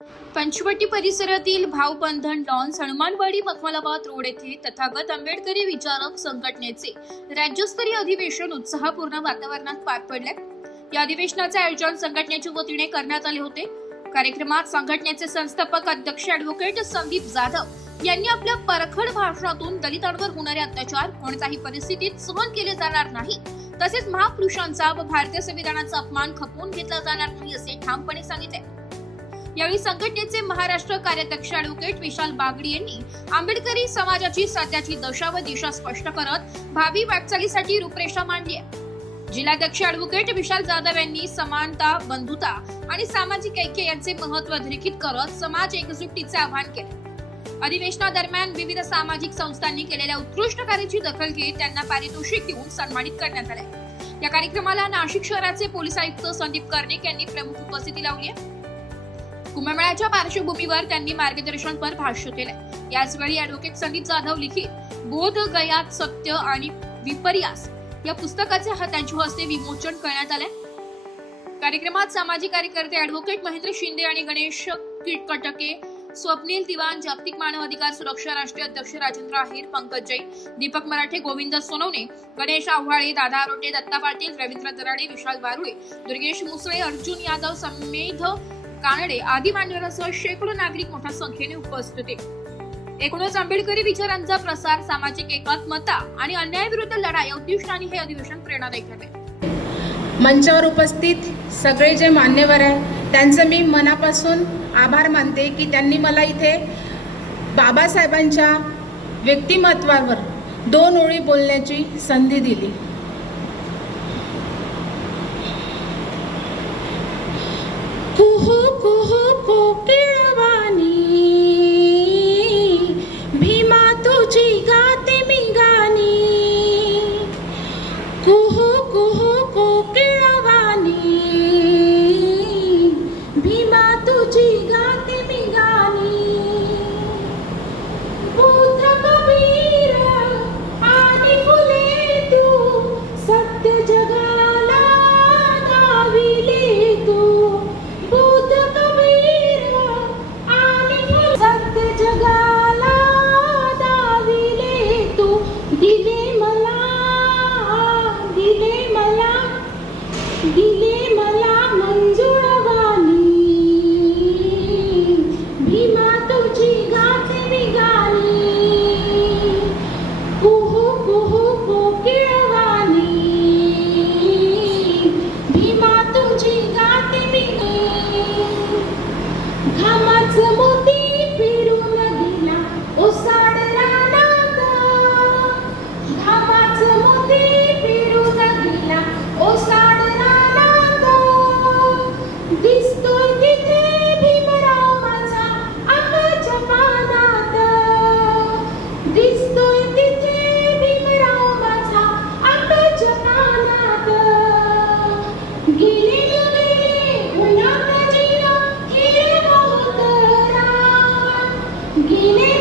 पंचवटी परिसरातील भावबंधन lawns Hanumanwadi Makhmalabad road येथे तथागत आंबेडकरी विचारक संघटनेचे राज्यस्तरीय अधिवेशन उत्साहपूर्ण वातावरणात पार पडले। या अधिवेशनाचे आयोजन संघटनेच्या वतीने करण्यात आले होते। कार्यक्रमात संघटनेचे संस्थापक अध्यक्ष ॲडव्होकेट संदीप जाधव यांनी आपल्या परखड भाषणातून दलितांवर होणारे अत्याचार कोणत्याही परिस्थितीत सहन केले जाणार नाही, तसेच महापुरुषांचा व भारतीय संविधानाचा अपमान खपवून घेतला जाणार नाही असे ठामपणे सांगितले। यावेळी संघटनेचे महाराष्ट्र कार्याध्यक्ष ॲडव्होकेट विशाल बागडी यांनी आंबेडकरी समाजाची सध्याची दशा व दिशा स्पष्ट करत भावी वाटचालीसाठी रूपरेषा मांडली आहे। जिल्हाध्यक्ष ॲडव्होकेट विशाल जाधव यांनी समानता, बंधुता आणि सामाजिक ऐक्य यांचे महत्त्व अधोरेखित करत समाज एकजुटीचे आवाहन केले। अधिवेशनादरम्यान विविध सामाजिक संस्थांनी केलेल्या उत्कृष्ट कार्याची दखल घेत त्यांना पारितोषिक देऊन सन्मानित करण्यात आले। या कार्यक्रमाला नाशिक शहराचे पोलीस आयुक्त संदीप कर्णिक यांनी प्रमुख उपस्थिती लावली आहे। कुंभमेळ्याच्या पार्श्वभूमीवर त्यांनी मार्गदर्शनपर भाष्य केले। याचवेळी ॲडव्होकेट संदीप जाधव लिखित बोध गयात सत्य आणि विपर्यास या पुस्तकाचे त्यांच्या हस्ते विमोचन करण्यात आले। कार्यक्रमात सामाजिक कार्यकर्ते ॲडव्होकेट महेंद्र शिंदे आणि गणेश कटके, स्वप्नील दिवाण, जागतिक मानव अधिकार सुरक्षा राष्ट्रीय अध्यक्ष राजेंद्र आहेर, पंकज जैन, दीपक मराठे, गोविंद सोनवणे, गणेश आव्हाळे, दादा आरोटे, दत्ता पाटील, रवींद्र दराडे, विशाल बारुळे, दुर्गेश मुसळे, अर्जुन यादव, समेध कानडे आदी मान्यवरांसह शेकडो नागरिक मोठ्या संख्येने उपस्थित होते। एकूणच आंबेडकरी विचारांचा प्रसार, सामाजिक एकात्मता आणि अन्यायाविरुद्ध लढाई या उद्दिष्टाने हे अधिवेशन प्रेरणादायी ठरले। मंचावर उपस्थित सगळे जे मान्यवर आहेत त्यांचं मी मनापासून आभार मानते की त्यांनी मला इथे बाबासाहेबांच्या व्यक्तिमत्त्वावर 2 ओळी बोलण्याची संधी दिली। कुहू कुहू कोकिळवाणी भीमा तुझी गाते मी गाणी, कुहू कुहू कोकिळवाणी भीमा तुझी गाते मी गाणी। बुद्ध कबीर आणि फुले तू सत्य जगाला गाविले तू, बुद्ध कबीर आणि सत्य जगाला दाविले तू। दिले मला मंजुळवाणी भीमा तुझी गाते मी गाणी, कुहू कुहू कोकिळवाणी भीमा तुझी गाते मी गाणी। घामाचं मोती फिरून गेला ओसाड रानात, घामाचं मोती फिरून गेला ओसाड रानात, दिसतोय तिथे भीमराव माझा आंब्याच्या पानात, दिसतोय तिथे भीमराव माझा आंब्याच्या पानात। गेले उन्हात जिना हिरवं होतं रान, गेले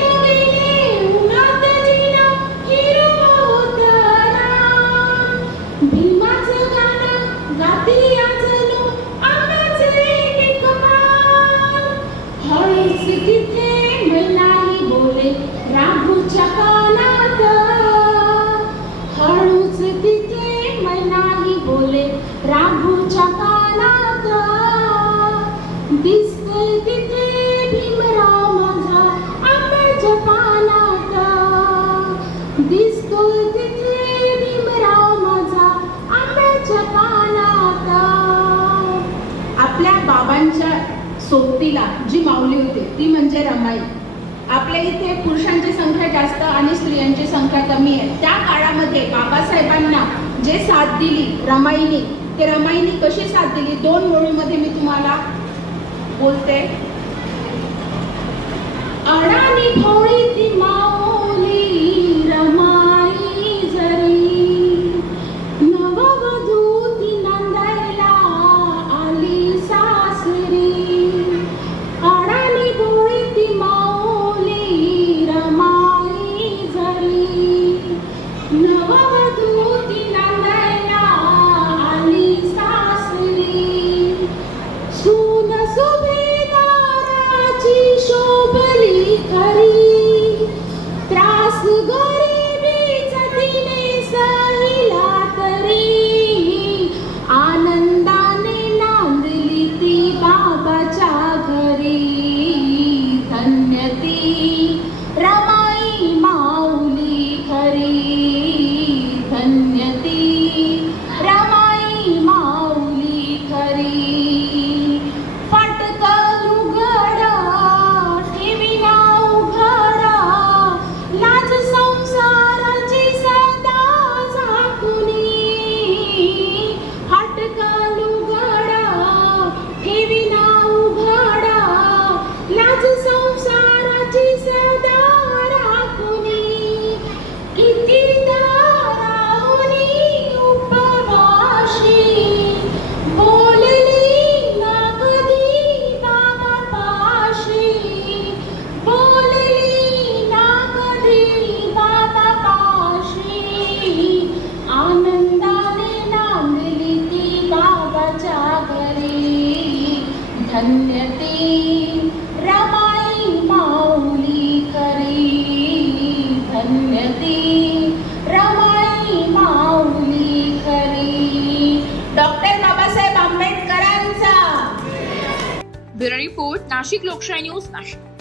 उन्हात जिना हिरवं होतं रान। भीमाचं गाणं गाती आजलो आंब्याचे एक पान, हळूच तिथे मैनाई बोले राघूच्या कानात, हळूच तिथे मैनाई बोले राघूच्या कानात। दिसतोय तिथे भीमराव माझा आंब्याच्या पानात, दिसतोय तिथे भीमराव माझा आंब्याच्या पानात। आपल्या बाबांच्या सोबतीला जी माऊली होती ती म्हणजे रमाई। आपल्या इथे पुरुषांची संख्या जास्त आणि स्त्रियांची संख्या कमी आहे। त्या काळामध्ये बाबासाहेबांना जे साथ दिली रमाईने, ते रमाईने कशी साथ दिली 2 ओळीमध्ये मी तुम्हाला बोलते। अडाणी भोळी ती माऊली रमाई जरी, नववधू ती नांदायला आली सासरी। अडाणी भोळी ती माऊली रमाई जरी, नववधू ती नांदायला आली सासरी। सून सुभेदार खरी त्रास गरिबीचा तिने सहिला तरी आनंदाने नांदली ती बाबाच्या घरी धन्य ती रमाई माऊली खरी धन्य ती रमाई माऊली खरी फाटका लुगडा ठेविना उघडा लाज संसाराची सदा झाकुनी फाटका लुगडा ठेविना उघडा लाज संसाराची सदा राखुनी किती दाराहुनी उपवाशी बोलली ना कधी बाबापाशी बोलली ना कधी बाबापाशी आनंदाने नांदली ती बाबाच्या घरी धन्य ती रमाई माऊली खरी धन्य ती रमाई माऊली खरी डॉक्टर बाबासाहेब आंबेडकरांचा ब्युरो रिपोर्ट नाशिक लोकशाही न्यूज नाशिक.